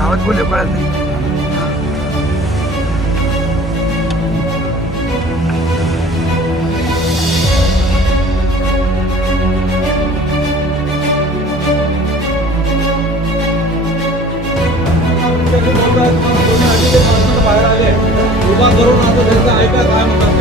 गावात बोलले पळाल तरी बाहेर आले उभा करून आता त्यांचं ऐका काय म्हणतात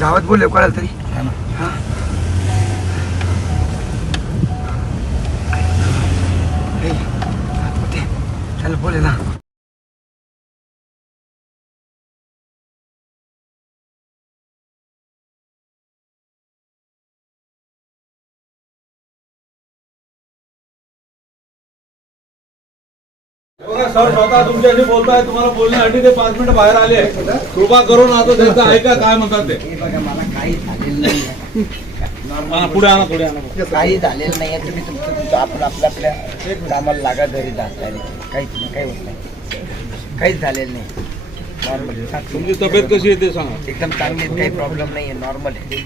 गावात बोलले कळाल तरी त्याला बोले ना सर स्वतः तुमच्याशी बोलताय तुम्हाला बोलण्यासाठी ते 5 मिनिटं बाहेर आले कृपा करून आता त्यांचं ऐका काय म्हणतात ते मला काही झालेलं नाही पुढे आणा काही झालेलं नाही तुम्ही तुमचं आपण आपल्या कामाला लागा घरी जात काहीच नाही काही होत नाही काहीच झालेलं नाही नॉर्मल तुमची तब्येत कशी आहे ते सांगा एकदम चांगली आहे, काही प्रॉब्लेम नाही आहे नॉर्मल आहे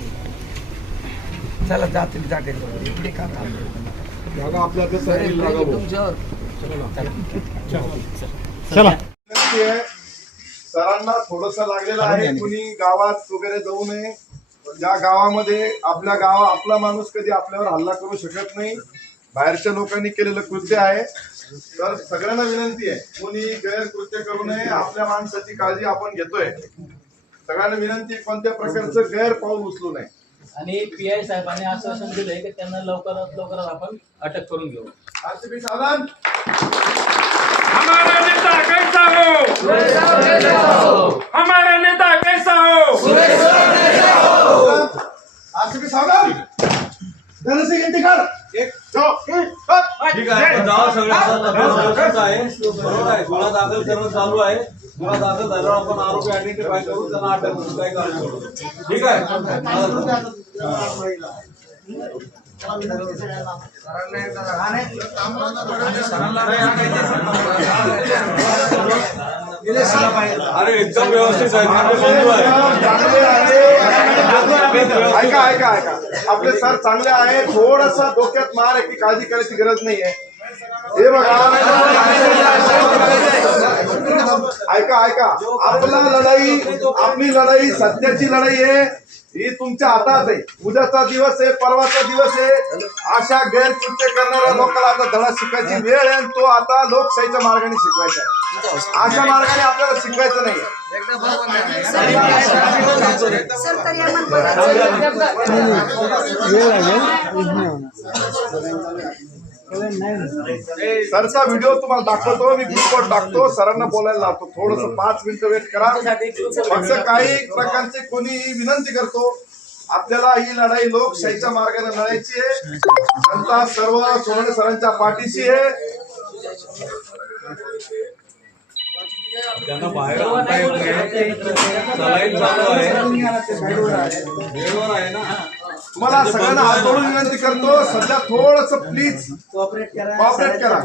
चला जा तुम्ही जाते इकडे का चला सरांना थोडस लागलेलं आहे कुणी गावात वगैरे जाऊ नये ज्या गावामध्ये आपला माणूस कधी आपल्यावर हल्ला करू शकत नाही बाहेरच्या लोकांनी केलेलं कृत्य आहे तर सगळ्यांना विनंती आहे कोणी गैरकृत्य करू नये आपल्या माणसाची काळजी आपण घेतोय सगळ्यांना विनंती आहे कोणत्या प्रकारचं गैर पाऊल उचलू नये आणि पीआय साहेबांनी आश्वासन दिलंय की त्यांना लवकरात आपण अटक करून घेऊ आरसीबी साधन हमारा नेता कैसा हो हमारा नेता कैसा हो आरसीबी साधन धनसिंग इंटिकार ठीक आहे जावा सगळ्यांचा आहे बरोबर आहे गुन्हा दाखल करणं चालू आहे गुन्हा दाखल झाल्यावर आपण आरोपी आयडेंटिफाय करून त्यांना अटक करू काय कारण करू ठीक आहे अरे एकदम व्यवस्थित ऐका आपले सर चांगले आहे थोडासा डोक्यात मार आहे की काळजी करायची गरज नाहीये हे बघा ऐका आपली लढाई सत्याची लढाई आहे ही तुमच्या हातात आहे उद्याचा दिवस आहे परवाचा दिवस आहे अशा गैरकृत्य करणाऱ्या लोकांना आता धडा शिकायची वेळ आहे आणि तो आता लोकशाहीच्या मार्गाने शिकवायचा आहे अशा मार्गाने आपल्याला शिकवायचं नाही सरचा व्हिडिओ तुम्हाला दाखवतो मी ग्रुपवर टाकतो सरांना बोलायला लावतो थोडस 5 मिनिटं वेट करा फक्त काही प्रकारचे कोणी विनंती करतो आपल्याला ही लढाई लोकशाहीच्या मार्गाने लढायची आहे जनता सर्व सोनवणे सरांच्या पाठीशी आहे त्यांना बाहेर आणता येत नाही सलाईन चालू आहे वेळेवर आहे ना तुम्हाला सगळ्यांना हात जोडून विनंती करतो सध्या थोडस प्लीज कॉपरेट करा